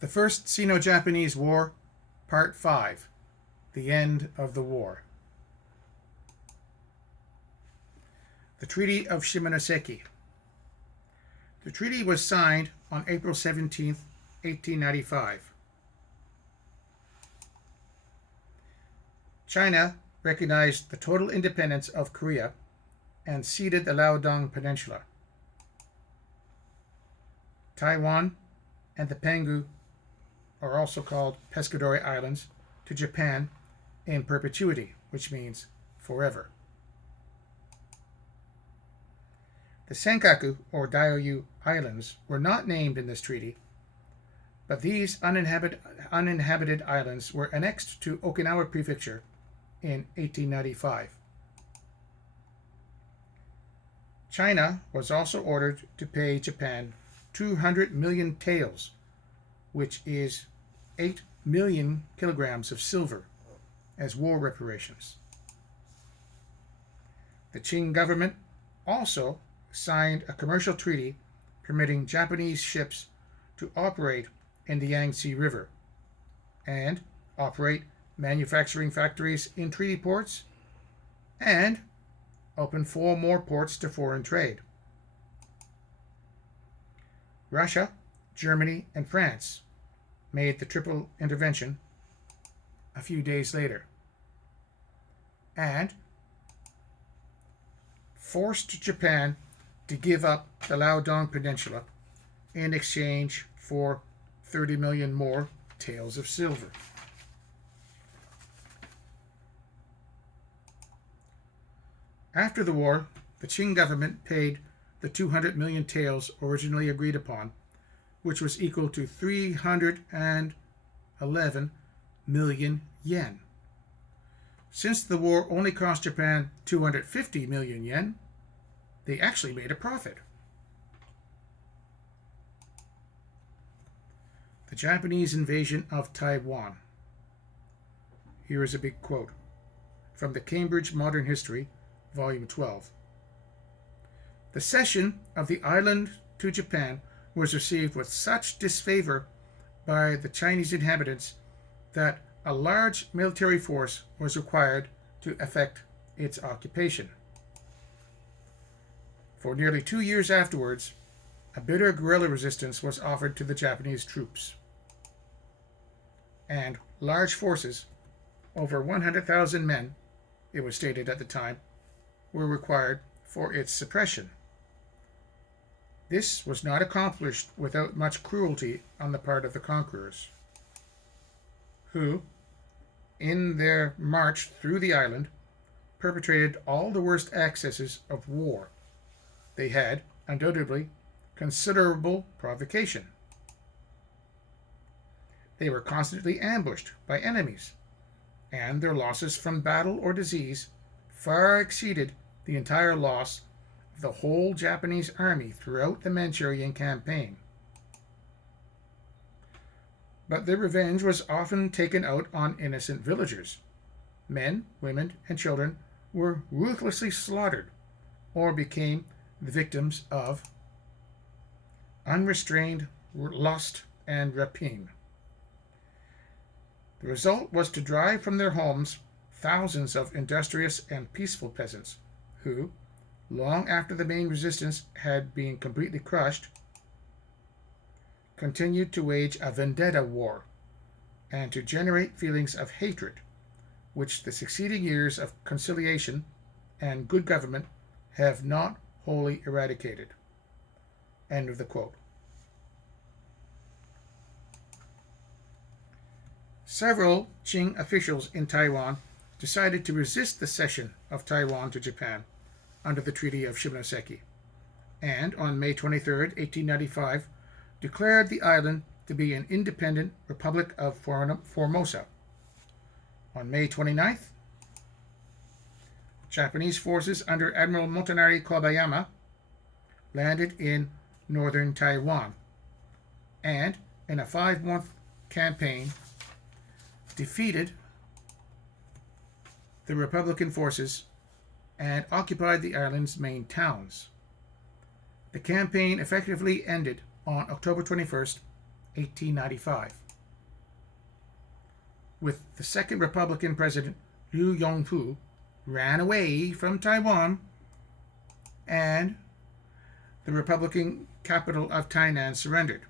The First Sino-Japanese War, Part 5, The End of the War. The Treaty of Shimonoseki. The treaty was signed on April 17, 1895. China recognized the total independence of Korea and ceded the Liaodong Peninsula. Taiwan and the Penghu are also called Pescadore Islands to Japan in perpetuity, which means forever. The Senkaku or Diaoyu Islands were not named in this treaty, but these uninhabited islands were annexed to Okinawa Prefecture in 1895. China was also ordered to pay Japan 200 million taels, which is 8 million kilograms of silver, as war reparations. The Qing government also signed a commercial treaty permitting Japanese ships to operate in the Yangtze River and operate manufacturing factories in treaty ports and open 4 more ports to foreign trade. Russia, Germany, and France made the triple intervention a few days later and forced Japan to give up the Liaodong Peninsula in exchange for 30 million more taels of silver. After the war, the Qing government paid the 200 million taels originally agreed upon, which was equal to 311 million yen. Since the war only cost Japan 250 million yen, they actually made a profit. The Japanese invasion of Taiwan. Here is a big quote from the Cambridge Modern History, Volume 12. The cession of the island to Japan was received with such disfavor by the Chinese inhabitants that a large military force was required to effect its occupation. For nearly 2 years afterwards, a bitter guerrilla resistance was offered to the Japanese troops, and large forces, over 100,000 men, it was stated at the time, were required for its suppression. This was not accomplished without much cruelty on the part of the conquerors, who, in their march through the island, perpetrated all the worst excesses of war. They had, undoubtedly, considerable provocation. They were constantly ambushed by enemies, and their losses from battle or disease far exceeded the entire loss of the whole Japanese army throughout the Manchurian campaign. But their revenge was often taken out on innocent villagers. Men, women, and children were ruthlessly slaughtered or became the victims of unrestrained lust and rapine. The result was to drive from their homes thousands of industrious and peaceful peasants who, long after the main resistance had been completely crushed, continued to wage a vendetta war and to generate feelings of hatred, which the succeeding years of conciliation and good government have not wholly eradicated. End of the quote. Several Qing officials in Taiwan decided to resist the cession of Taiwan to Japan under the Treaty of Shimonoseki, and on May 23, 1895, declared the island to be an independent Republic of Formosa. On May 29th, Japanese forces under Admiral Motonari Kobayama landed in northern Taiwan, and in a 5-month campaign defeated the Republican forces and occupied the island's main towns. The campaign effectively ended on October 21st, 1895. With the second Republican president, Liu Yongfu, ran away from Taiwan, and the Republican capital of Tainan surrendered.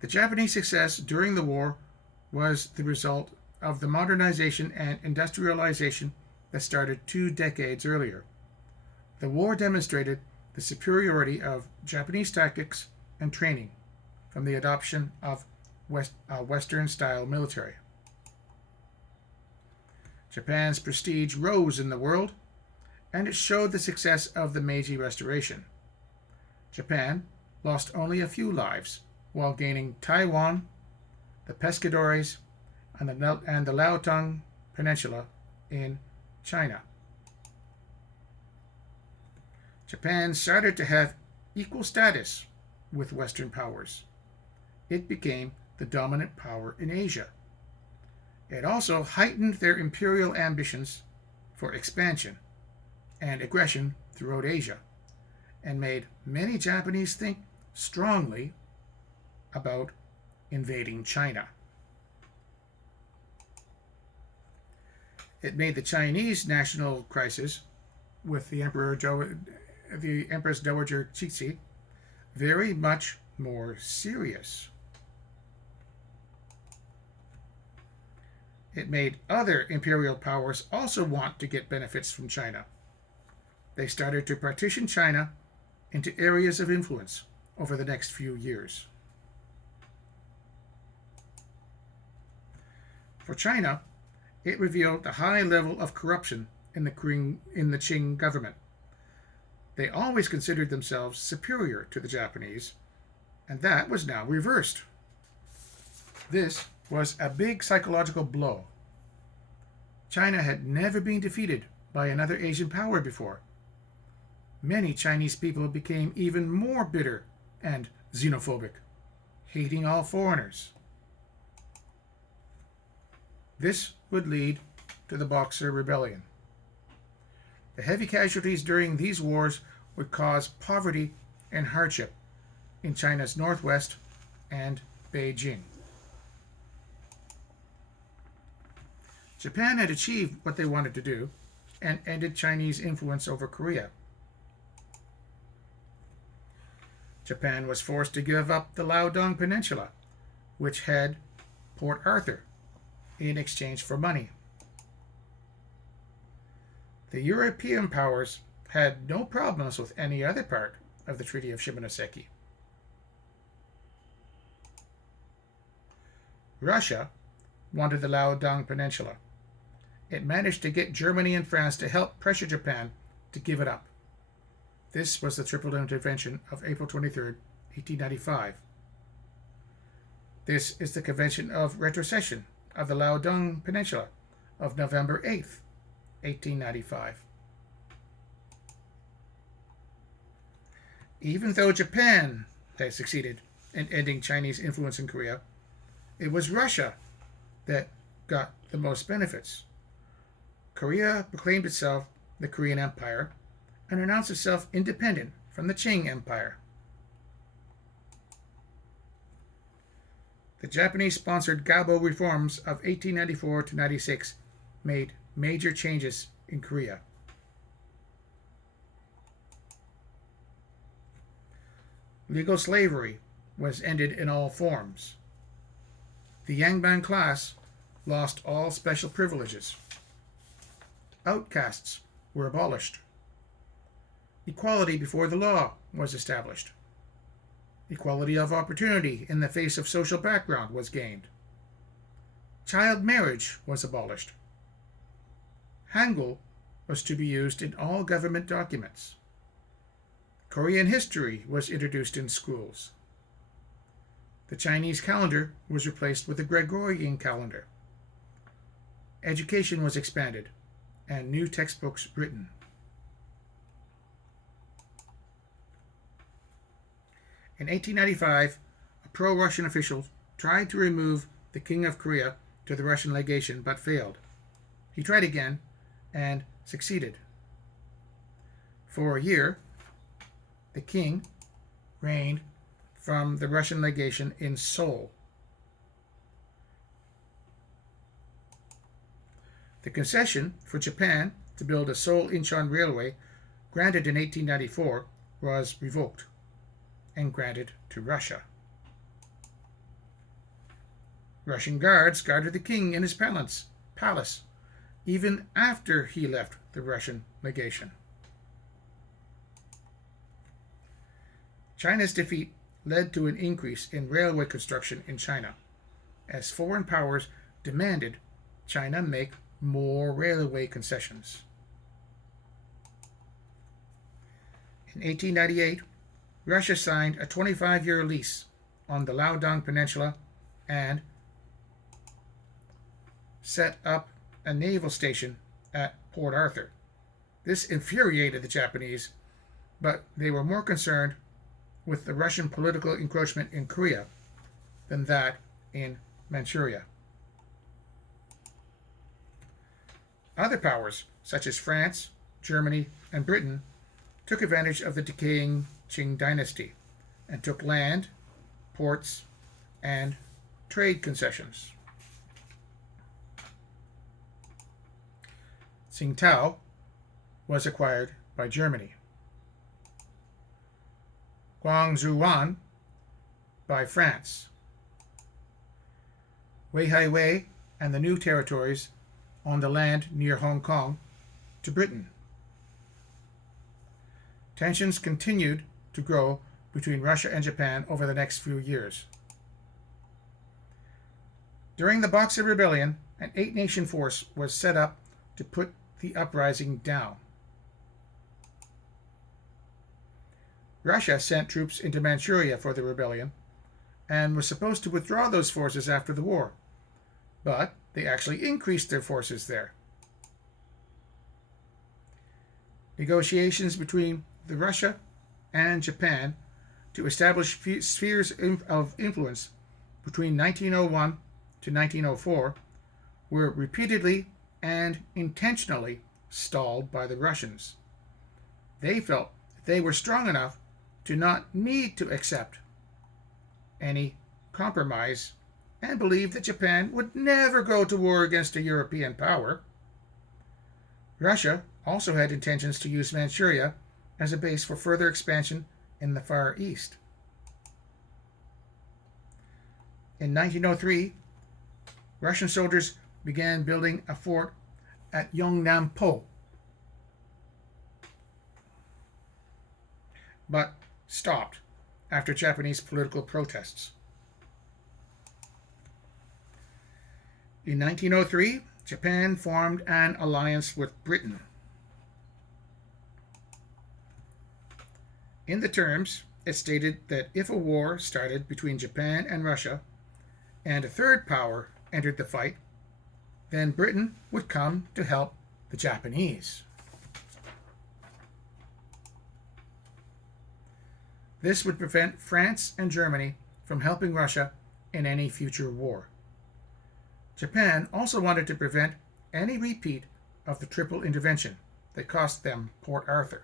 The Japanese success during the war was the result of the modernization and industrialization that started 2 decades earlier. The war demonstrated the superiority of Japanese tactics and training from the adoption of Western-style military. Japan's prestige rose in the world, and it showed the success of the Meiji Restoration. Japan lost only a few lives while gaining Taiwan, the Pescadores, and the Liaotung Peninsula in China. Japan started to have equal status with Western powers. It became the dominant power in Asia. It also heightened their imperial ambitions for expansion and aggression throughout Asia, and made many Japanese think strongly about invading China. It made the Chinese national crisis with the Empress Dowager Cixi very much more serious. It made other imperial powers also want to get benefits from China. They started to partition China into areas of influence over the next few years. For China, it revealed the high level of corruption in the Qing government. They always considered themselves superior to the Japanese, and that was now reversed. This was a big psychological blow. China had never been defeated by another Asian power before. Many Chinese people became even more bitter and xenophobic, hating all foreigners. This would lead to the Boxer Rebellion. The heavy casualties during these wars would cause poverty and hardship in China's northwest and Beijing. Japan had achieved what they wanted to do and ended Chinese influence over Korea. Japan was forced to give up the Liaodong Peninsula, which had Port Arthur, in exchange for money. The European powers had no problems with any other part of the Treaty of Shimonoseki. Russia wanted the Liaodong Peninsula. It managed to get Germany and France to help pressure Japan to give it up. This was the Triple Intervention of April 23, 1895. This is the Convention of Retrocession of the Liaodong Peninsula of November 8, 1895. Even though Japan had succeeded in ending Chinese influence in Korea, it was Russia that got the most benefits. Korea proclaimed itself the Korean Empire and announced itself independent from the Qing Empire. The Japanese-sponsored Gabo reforms of 1894 to 96 made major changes in Korea. Legal slavery was ended in all forms. The Yangban class lost all special privileges. Outcasts were abolished. Equality before the law was established. Equality of opportunity in the face of social background was gained. Child marriage was abolished. Hangul was to be used in all government documents. Korean history was introduced in schools. The Chinese calendar was replaced with the Gregorian calendar. Education was expanded, and new textbooks written. In 1895, a pro-Russian official tried to remove the King of Korea to the Russian legation, but failed. He tried again and succeeded. For a year, the king reigned from the Russian legation in Seoul. The concession for Japan to build a Seoul-Incheon railway, granted in 1894, was revoked and granted to Russia. Russian guards guarded the king in his palace, even after he left the Russian legation. China's defeat led to an increase in railway construction in China, as foreign powers demanded China make more railway concessions. In 1898, Russia signed a 25-year lease on the Liaodong Peninsula and set up a naval station at Port Arthur. This infuriated the Japanese, but they were more concerned with the Russian political encroachment in Korea than that in Manchuria. Other powers, such as France, Germany, and Britain, took advantage of the decaying Qing dynasty and took land, ports, and trade concessions. Tsingtao was acquired by Germany, Guangzhouwan by France, Weihaiwei and the new territories on the land near Hong Kong to Britain. Tensions continued to grow between Russia and Japan over the next few years. During the Boxer Rebellion, an 8-nation force was set up to put the uprising down. Russia sent troops into Manchuria for the rebellion and was supposed to withdraw those forces after the war, but they actually increased their forces there. Negotiations between the Russia and Japan to establish spheres of influence between 1901 to 1904 were repeatedly and intentionally stalled by the Russians. They felt that they were strong enough to not need to accept any compromise and believed that Japan would never go to war against a European power. Russia also had intentions to use Manchuria as a base for further expansion in the Far East. In 1903, Russian soldiers began building a fort at Yongnam-po, but stopped after Japanese political protests. In 1903, Japan formed an alliance with Britain. In the terms, it stated that if a war started between Japan and Russia, and a third power entered the fight, then Britain would come to help the Japanese. This would prevent France and Germany from helping Russia in any future war. Japan also wanted to prevent any repeat of the Triple Intervention that cost them Port Arthur.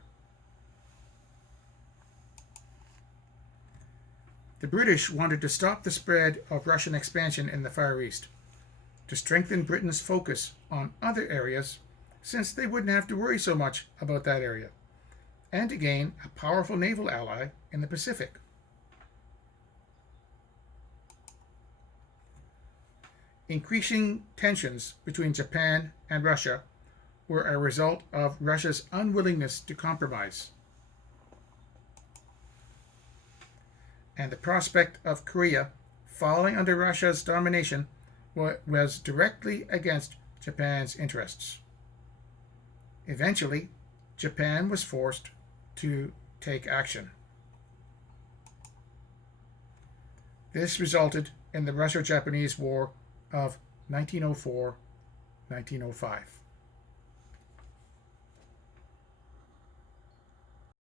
The British wanted to stop the spread of Russian expansion in the Far East, to strengthen Britain's focus on other areas since they wouldn't have to worry so much about that area, and to gain a powerful naval ally in the Pacific. Increasing tensions between Japan and Russia were a result of Russia's unwillingness to compromise, and the prospect of Korea falling under Russia's domination was directly against Japan's interests. Eventually, Japan was forced to take action. This resulted in the Russo-Japanese War of 1904-1905.